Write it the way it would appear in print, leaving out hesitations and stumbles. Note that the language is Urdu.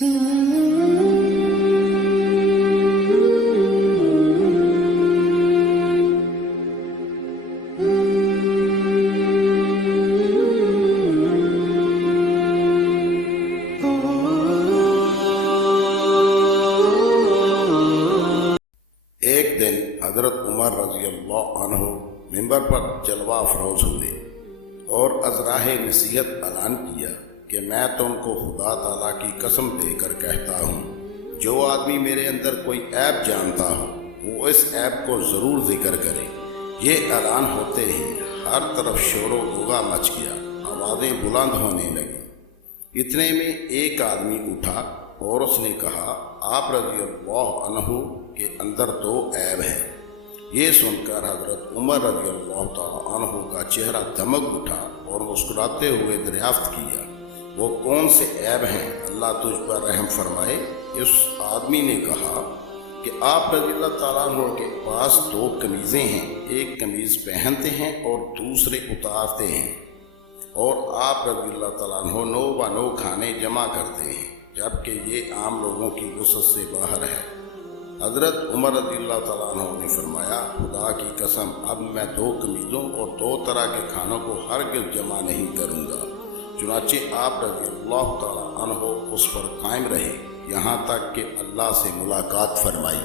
ایک دن حضرت عمر رضی اللہ عنہ ممبر پر جلوہ افروز ہوئے اور از راہ نصیحت اعلان کیا کہ میں تم کو خدا تعالیٰ کی قسم دے کر کہتا ہوں، جو آدمی میرے اندر کوئی عیب جانتا ہو وہ اس عیب کو ضرور ذکر کرے۔ یہ اعلان ہوتے ہی ہر طرف شور و غوغا مچ گیا، آوازیں بلند ہونے لگیں۔ اتنے میں ایک آدمی اٹھا اور اس نے کہا، آپ رضی اللہ عنہ کے اندر تو عیب ہے۔ یہ سن کر حضرت عمر رضی اللہ تعالیٰ عنہ کا چہرہ دمک اٹھا اور مسکراتے ہوئے دریافت کیا، وہ کون سے عیب ہیں؟ اللہ تجھ پر رحم فرمائے۔ اس آدمی نے کہا کہ آپ رضی اللہ تعالیٰ عنہ کے پاس دو قمیضیں ہیں، ایک قمیض پہنتے ہیں اور دوسرے اتارتے ہیں، اور آپ رضی اللہ تعالیٰ عنہ نو بنو کھانے جمع کرتے ہیں، جبکہ یہ عام لوگوں کی وسعت سے باہر ہے۔ حضرت عمر رضی اللہ تعالیٰ عنہ نے فرمایا، خدا کی قسم اب میں دو قمیضوں اور دو طرح کے کھانوں کو ہرگز جمع نہیں کروں گا۔ چنانچہ آپ رضی اللہ تعالیٰ عنہ اس پر قائم رہے یہاں تک کہ اللہ سے ملاقات فرمائی۔